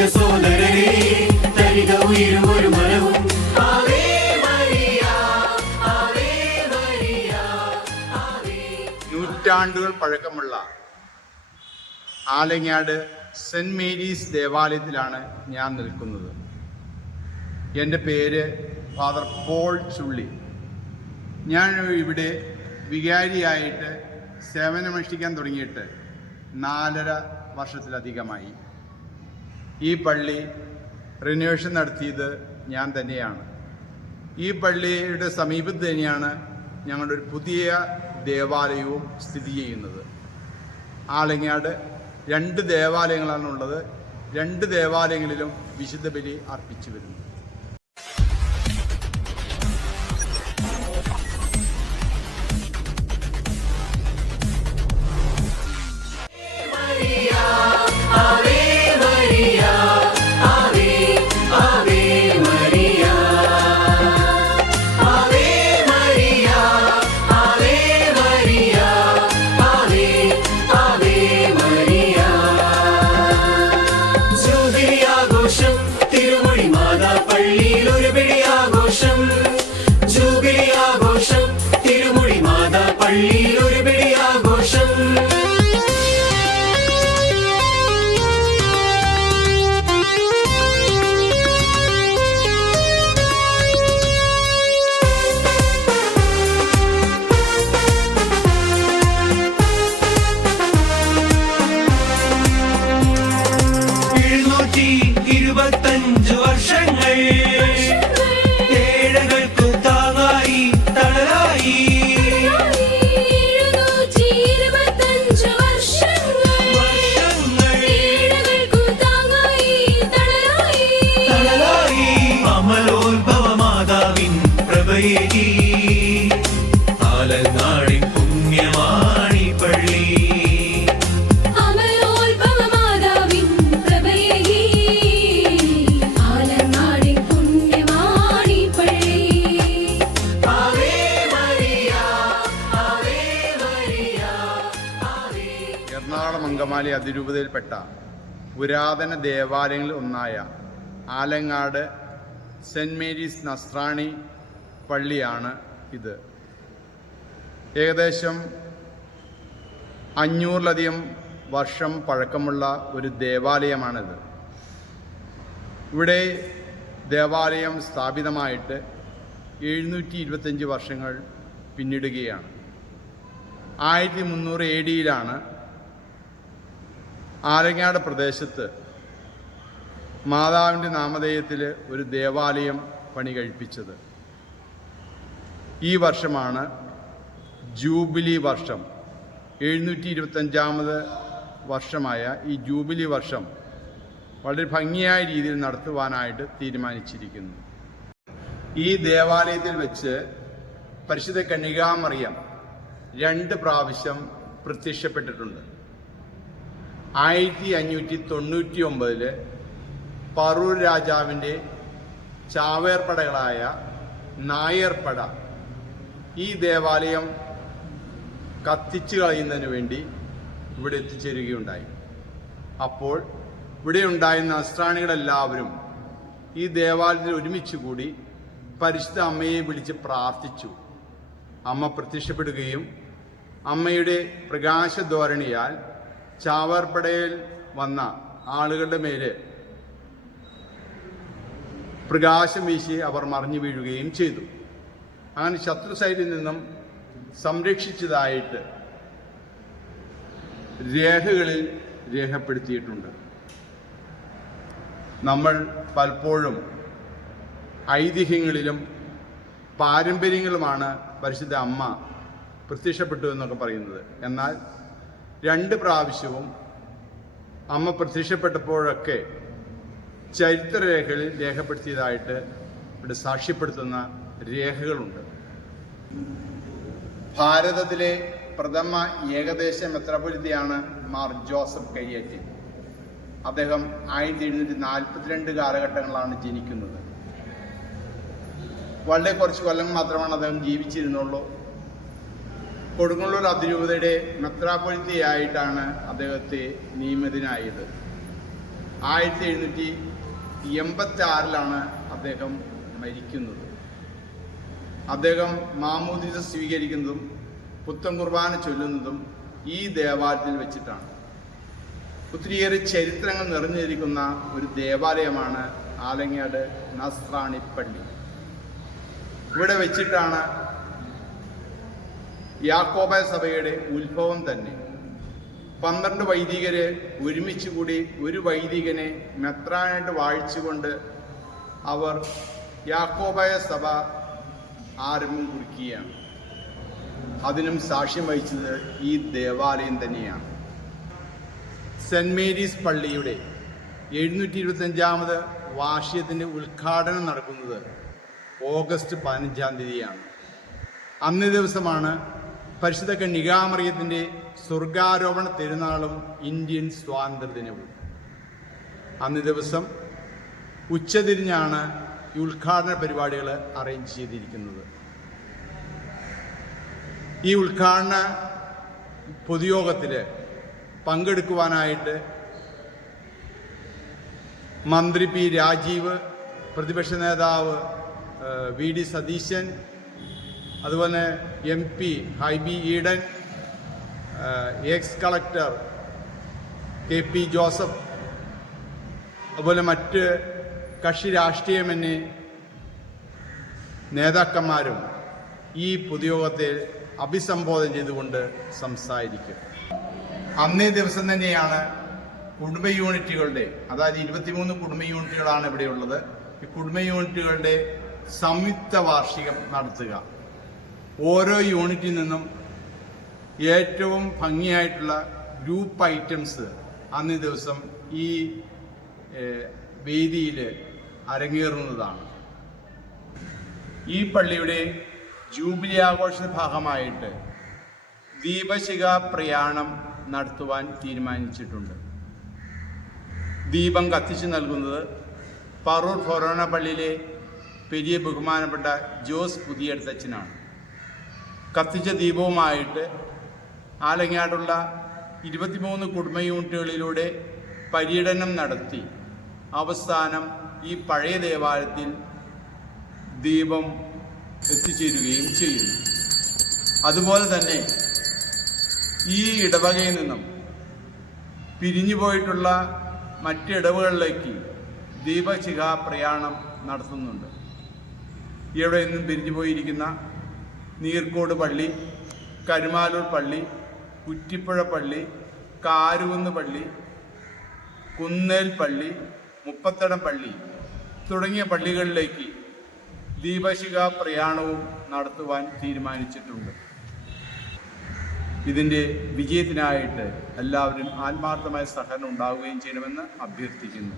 പുനിത സോദരനെ തരിക ഉയരും ഒരു മരവും. ആവേ മരിയ, ആവേ മരിയ, ആവേ. നൂറ്റാണ്ടുകൾ പഴക്കമുള്ള ആലങ്ങാട് സെന്റ് മേരീസ് ദേവാലയത്തിലാണ് ഞാൻ നിൽക്കുന്നത്. എൻ്റെ പേര് ഫാദർ പോൾ ചുള്ളി. ഞാൻ ഇവിടെ വികാരിയായിട്ട് സേവനമനുഷ്ഠിക്കാൻ തുടങ്ങിയിട്ട് 4.5 വർഷത്തിലധികമായി. ഈ പള്ളി റിനോവേഷൻ നടത്തിയത് ഞാൻ തന്നെയാണ്. ഈ പള്ളിയുടെ സമീപത്ത് തന്നെയാണ് ഞങ്ങളുടെ ഒരു പുതിയ ദേവാലയവും സ്ഥിതി ചെയ്യുന്നത്. ആലങ്ങാട് 2 ദേവാലയങ്ങളാണുള്ളത്. 2 ദേവാലയങ്ങളിലും വിശുദ്ധ ബലി അർപ്പിച്ചു വരുന്നു. ആലങ്ങാടിൻ പുണ്യമാണി പള്ളി. അമലോത്ഭവമാതാവിൻ പ്രഭയേകി. ആലങ്ങാടിൻ പുണ്യമാണി പള്ളി. ആവേ മരിയ, ആവേ മരിയ, ആവേ. എറണാകുളം അങ്കമാലി അതിരൂപതയിൽപ്പെട്ട പുരാതന ദേവാലയങ്ങളിൽ ഒന്നായ ആലങ്ങാട് സെന്റ് മേരീസ് നസ്രാണി പള്ളിയാണ് ഇത്. ഏകദേശം 500-ലധികം വർഷം പഴക്കമുള്ള ഒരു ദേവാലയമാണിത്. ഇവിടെ ദേവാലയം സ്ഥാപിതമായിട്ട് 725 വർഷങ്ങൾ പിന്നിടുകയാണ്. 1300 AD-യിലാണ് ആലങ്ങാട് പ്രദേശത്ത് മാതാവിൻ്റെ നാമധേയത്തിൽ ഒരു ദേവാലയം പണി കഴിപ്പിച്ചത്. ഈ വർഷമാണ് ജൂബിലി വർഷം. 725ാമത് വർഷമായ ഈ ജൂബിലി വർഷം വളരെ ഭംഗിയായ രീതിയിൽ നടത്തുവാനായിട്ട് തീരുമാനിച്ചിരിക്കുന്നു. ഈ ദേവാലയത്തിൽ വെച്ച് പരിശുദ്ധ കന്യകാമറിയം 2 പ്രാവശ്യം പ്രത്യക്ഷപ്പെട്ടിട്ടുണ്ട്. 1599 പറൂർ രാജാവിൻ്റെ ചാവേർപ്പടകളായ നായർപ്പട ഈ ദേവാലയം കത്തിച്ചു കളയുന്നതിന് വേണ്ടി ഇവിടെ എത്തിച്ചേരുകയുണ്ടായി. അപ്പോൾ ഇവിടെ ഉണ്ടായിരുന്ന നസ്രാണികളെല്ലാവരും ഈ ദേവാലയത്തിൽ ഒരുമിച്ച് കൂടി പരിശുദ്ധ അമ്മയെ വിളിച്ച് പ്രാർത്ഥിച്ചു. അമ്മ പ്രത്യക്ഷപ്പെടുകയും അമ്മയുടെ പ്രകാശധോരണിയാൽ ചാവേർപ്പടയിൽ വന്ന ആളുകളുടെ മേലെ പ്രകാശം വീശി അവർ മറിഞ്ഞു വീഴുകയും ചെയ്തു. അങ്ങനെ ശത്രു സൈഡിൽ നിന്നും സംരക്ഷിച്ചതായിട്ട് രേഖകളിൽ രേഖപ്പെടുത്തിയിട്ടുണ്ട്. നമ്മൾ പലപ്പോഴും ഐതിഹ്യങ്ങളിലും പാരമ്പര്യങ്ങളുമാണ് പരിശുദ്ധ അമ്മ പ്രത്യക്ഷപ്പെട്ടു എന്നൊക്കെ പറയുന്നത്. എന്നാൽ 2 പ്രാവശ്യവും അമ്മ പ്രത്യക്ഷപ്പെട്ടപ്പോഴൊക്കെ ചരിത്രരേഖകളിൽ രേഖപ്പെടുത്തിയതായിട്ട് ഇവിടെ സാക്ഷ്യപ്പെടുത്തുന്ന രേഖകളുണ്ട്. ഭാരതത്തിലെ പ്രഥമ ഏകദേശ മെത്രാപ്പൊലീത്തയാണ് മാർ ജോസഫ് കയ്യേറ്റി. അദ്ദേഹം 1742 കാലഘട്ടങ്ങളാണ് ജനിക്കുന്നത്. വളരെ കുറച്ച് കൊല്ലം മാത്രമാണ് അദ്ദേഹം ജീവിച്ചിരുന്നുള്ളൂ. കൊടുങ്ങല്ലൂർ അതിരൂപതയുടെ മെത്രാപ്പൊലീത്തയായിട്ടാണ് അദ്ദേഹത്തെ നിയമിതനായത്. 1786 അദ്ദേഹം മരിക്കുന്നത്. അദ്ദേഹം മാമോദീസ സ്വീകരിക്കുന്നതും പുത്തൻ കുർബാന ചൊല്ലുന്നതും ഈ ദേവാലയത്തിൽ വെച്ചിട്ടാണ്. ഒത്തിരിയേറെ ചരിത്രങ്ങൾ നിറഞ്ഞിരിക്കുന്ന ഒരു ദേവാലയമാണ് ആലങ്ങാട് നസ്രാണി പള്ളി. ഇവിടെ വെച്ചിട്ടാണ് യാക്കോബായ സഭയുടെ ഉത്ഭവം തന്നെ. 12 വൈദികര് ഒരുമിച്ച് കൂടി ഒരു വൈദികനെ മെത്രാനായിട്ട് വാഴിച്ചുകൊണ്ട് അവർ യാക്കോബായ സഭ ആരംഭം കുറിക്കുകയാണ്. അതിനും സാക്ഷ്യം വഹിച്ചത് ഈ ദേവാലയം തന്നെയാണ്. സെൻറ് മേരീസ് പള്ളിയുടെ 725ാമത് വാർഷികത്തിൻ്റെ ഉദ്ഘാടനം നടക്കുന്നത് ഓഗസ്റ്റ് 15-ാം തീയതിയാണ്. അന്നേ ദിവസമാണ് പരിശുദ്ധ കന്യകാമറിയത്തിൻ്റെ സ്വർഗാരോപണ തിരുനാളും ഇന്ത്യൻ സ്വാതന്ത്ര്യദിനവും. അന്നേ ദിവസം ഉച്ചതിരിഞ്ഞാണ് ഈ ഉദ്ഘാടന പരിപാടികൾ അറേഞ്ച് ചെയ്തിരിക്കുന്നത്. ഈ ഉദ്ഘാടന പൊതുയോഗത്തിൽ പങ്കെടുക്കുവാനായിട്ട് മന്ത്രി പി രാജീവ്, പ്രതിപക്ഷ നേതാവ് വി ഡി സതീശൻ, അതുപോലെ MP Hibi Eden, X collector KP Joseph, അതുപോലെ മറ്റ് കക്ഷി രാഷ്ട്രീയമന്യേ നേതാക്കന്മാരും ഈ പൊതുയോഗത്തെ അഭിസംബോധന ചെയ്തുകൊണ്ട് സംസാരിക്കും. അന്നേ ദിവസം തന്നെയാണ് കുടുംബ യൂണിറ്റുകളുടെ, അതായത് 23 കുടുംബ യൂണിറ്റുകളാണ് ഇവിടെയുള്ളത്. ഈ കുടുംബ യൂണിറ്റുകളുടെ സംയുക്ത വാർഷികം നടത്തുക. ഓരോ യൂണിറ്റിൽ നിന്നും ഏറ്റവും ഭംഗിയായിട്ടുള്ള ഗ്രൂപ്പ് ഐറ്റംസ് അന്നേ ദിവസം ഈ വേദിയിൽ അരങ്ങേറുന്നതാണ്. ഈ പള്ളിയുടെ ജൂബിലി ആഘോഷ ഭാഗമായിട്ട് ദീപശിഖ പ്രയാണം നടത്തുവാൻ തീരുമാനിച്ചിട്ടുണ്ട്. ദീപം കത്തിച്ചു നൽകുന്നത് പറൂർ ഫൊറോന പള്ളിയിലെ പെരിയ ബഹുമാനപ്പെട്ട ജോസ് പുതിയടത്തച്ഛനാണ്. കത്തിച്ച ദീപവുമായിട്ട് ആലങ്ങാടുള്ള 23 കുടുംബ യൂണിറ്റുകളിലൂടെ പര്യടനം നടത്തി അവസാനം ഈ പഴയ ദേവാലയത്തിൽ ദീപം എത്തിച്ചേരുകയും ചെയ്യുന്നു. അതുപോലെ തന്നെ ഈ ഇടവകയിൽ നിന്നും പിരിഞ്ഞു പോയിട്ടുള്ള മറ്റ് ഇടവകളിലേക്ക് ദീപശിഖ പ്രയാണം നടത്തുന്നുണ്ട്. ഇവിടെ നിന്നും പിരിഞ്ഞു പോയിരിക്കുന്ന നീർക്കോട് പള്ളി, കരുമാലൂർ പള്ളി, കുറ്റിപ്പുഴ പള്ളി, കാരുകുന്ന് പള്ളി, കുന്നേൽ പള്ളി, മുപ്പത്തടം പള്ളി തുടങ്ങിയ പള്ളികളിലേക്ക് ദീപശിഖ പ്രയാണവും നടത്തുവാൻ തീരുമാനിച്ചിട്ടുണ്ട്. ഇതിൻ്റെ വിജയത്തിനായിട്ട് എല്ലാവരും ആത്മാർത്ഥമായ സഹകരണം ഉണ്ടാവുകയും ചെയ്യണമെന്ന് അഭ്യർത്ഥിക്കുന്നു.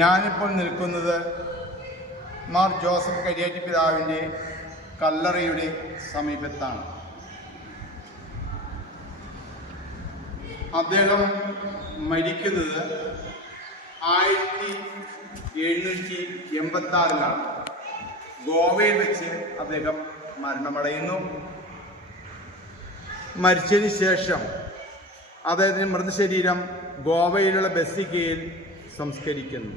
ഞാനിപ്പോൾ നിൽക്കുന്നത് മാർ ജോസഫ് കരിയാറ്റി പിതാവിൻ്റെ കല്ലറയുടെ സമീപത്താണ്. അദ്ദേഹം മരിക്കുന്നത് 1786 ഗോവയിൽ വെച്ച് അദ്ദേഹം മരണമടയുന്നു. മരിച്ചതിന് ശേഷം അദ്ദേഹത്തിൻ്റെ മൃതശരീരം ഗോവയിലുള്ള ബസിലിക്കയിൽ സംസ്കരിക്കുന്നു.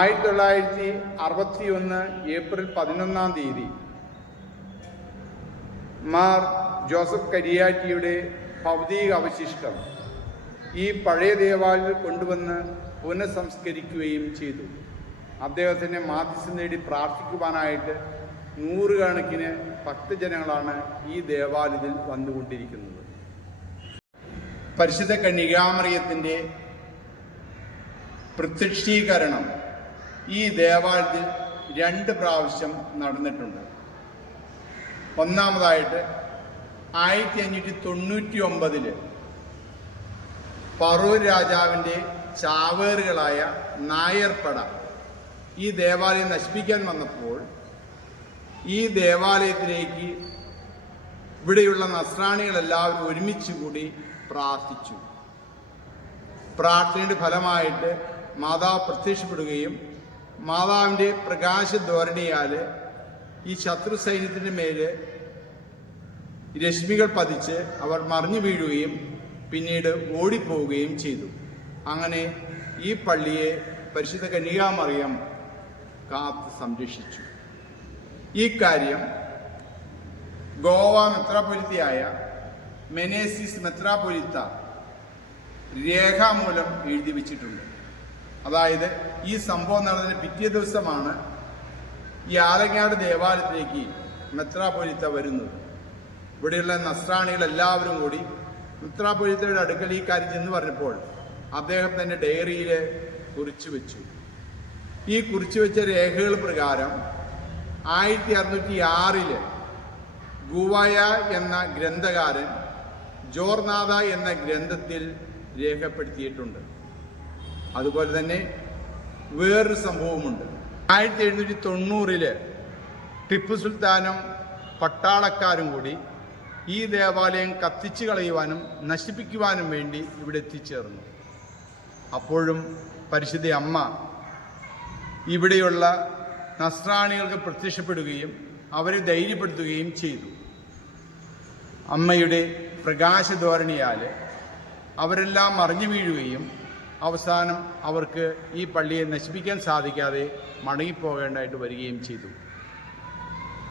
1961 ഏപ്രിൽ 11-ാം തീയതി മാർ ജോസഫ് കരിയാറ്റിയുടെ ഭൗതിക അവശിഷ്ടം ഈ പഴയ ദേവാലയത്തിൽ കൊണ്ടുവന്ന് പുനഃസംസ്കരിക്കുകയും ചെയ്തു. അദ്ദേഹത്തിൻ്റെ മാധ്യസ്ഥം നേടി പ്രാർത്ഥിക്കുവാനായിട്ട് 100 കണക്കിന് ഭക്തജനങ്ങളാണ് ഈ ദേവാലയത്തിൽ വന്നുകൊണ്ടിരിക്കുന്നത്. പരിശുദ്ധ കന്യകാമറിയത്തിൻ്റെ പ്രത്യക്ഷീകരണം ഈ ദേവാലയത്തിൽ 2 പ്രാവശ്യം നടന്നിട്ടുണ്ട്. ഒന്നാമതായിട്ട് 1599 പറൂർ രാജാവിൻ്റെ ചാവേറുകളായ നായർപ്പട ഈ ദേവാലയം നശിപ്പിക്കാൻ വന്നപ്പോൾ ഈ ദേവാലയത്തിലേക്ക് ഇവിടെയുള്ള നസ്രാണികളെല്ലാവരും ഒരുമിച്ച് കൂടി പ്രാർത്ഥിച്ചു. പ്രാർത്ഥനയുടെ ഫലമായിട്ട് മാതാവ് പ്രത്യക്ഷപ്പെടുകയും മാതാവിൻ്റെ പ്രകാശധോരണിയാൽ ഈ ശത്രു സൈന്യത്തിൻ്റെ മേൽ രശ്മികൾ പതിച്ച് അവർ മറിഞ്ഞു വീഴുകയും പിന്നീട് ഓടിപ്പോവുകയും ചെയ്തു. അങ്ങനെ ഈ പള്ളിയെ പരിശുദ്ധ കന്യകാമറിയം കാത്ത് സംരക്ഷിച്ചു. ഈ കാര്യം ഗോവ മെത്രാപ്പൊലിത്തയായ മെനേസിസ് മെത്രാപ്പൊലിത്ത രേഖാമൂലം എഴുതി വച്ചിട്ടുണ്ട്. അതായത് ഈ സംഭവം നടന്നതിന് പിറ്റേ ദിവസമാണ് ഈ ആലങ്ങാട് ദേവാലയത്തിലേക്ക് മെത്രാപ്പൊലിത്ത വരുന്നത്. ഇവിടെയുള്ള നസ്രാണികളെല്ലാവരും കൂടി മെത്രാപ്പൊലിത്തയുടെ അടുക്കൽ ഈ കാര്യം ചെന്ന് പറഞ്ഞപ്പോൾ അദ്ദേഹം തന്നെ ഡയറിയിൽ കുറിച്ചു വെച്ചു. ഈ കുറിച്ചു വെച്ച രേഖകൾ പ്രകാരം 1606 ഗുവായ എന്ന ഗ്രന്ഥകാരൻ ജോർനാഥ എന്ന ഗ്രന്ഥത്തിൽ രേഖപ്പെടുത്തിയിട്ടുണ്ട്. അതുപോലെ തന്നെ വേറൊരു സംഭവമുണ്ട്. 1790 ടിപ്പു സുൽത്താനും പട്ടാളക്കാരും കൂടി ഈ ദേവാലയം കത്തിച്ചു കളയുവാനും നശിപ്പിക്കുവാനും വേണ്ടി ഇവിടെ എത്തിച്ചേർന്നു. അപ്പോഴും പരിശുദ്ധ അമ്മ ഇവിടെയുള്ള നസ്രാണികൾക്ക് പ്രത്യക്ഷപ്പെടുകയും അവരെ ധൈര്യപ്പെടുത്തുകയും ചെയ്തു. അമ്മയുടെ പ്രകാശധോരണിയാൽ അവരെല്ലാം മറിഞ്ഞു വീഴുകയും അവസാനം അവർക്ക് ഈ പള്ളിയെ നശിപ്പിക്കാൻ സാധിക്കാതെ മടങ്ങിപ്പോകേണ്ടതായിട്ട് വരികയും ചെയ്തു.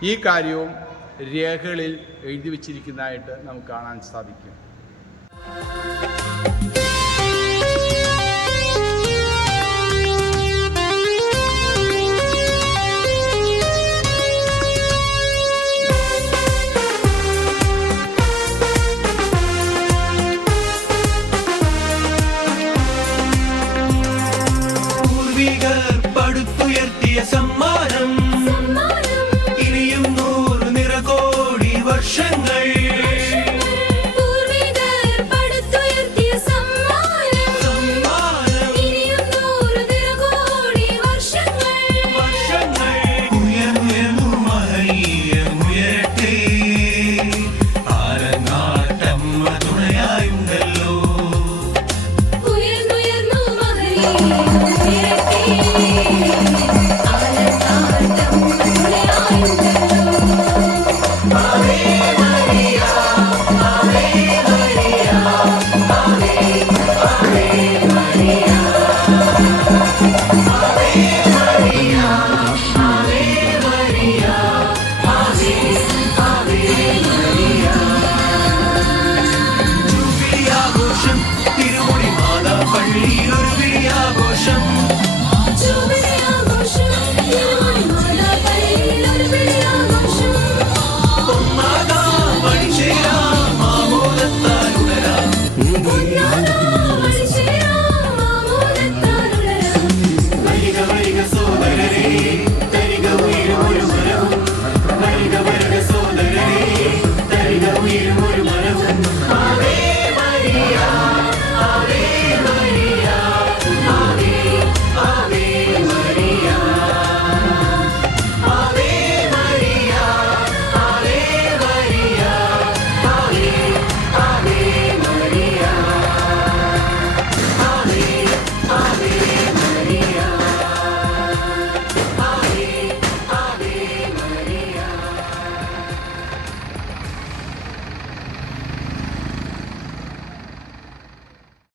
ഈ കാര്യവും രേഖകളിൽ എഴുതി വച്ചിരിക്കുന്നതായിട്ട് നമുക്ക് കാണാൻ സാധിക്കും. പടുത്തുയർത്തിയ സമ്മാനം ഇനിയും 100 നിറകോടി വർഷങ്ങൾ. പൂർവികർ പടുത്തുയർത്തിയ സമ്മാനം ഇനിയും 100 നിറകോടി വർഷങ്ങൾ. ഉയർന്നു മഹനീയമുയരട്ടെ, ആരങ്ങാട്ടമ്മ തുണയായുണ്ടല്ലോ. ഉയർന്നു മഹനീയമുയരട്ടെ.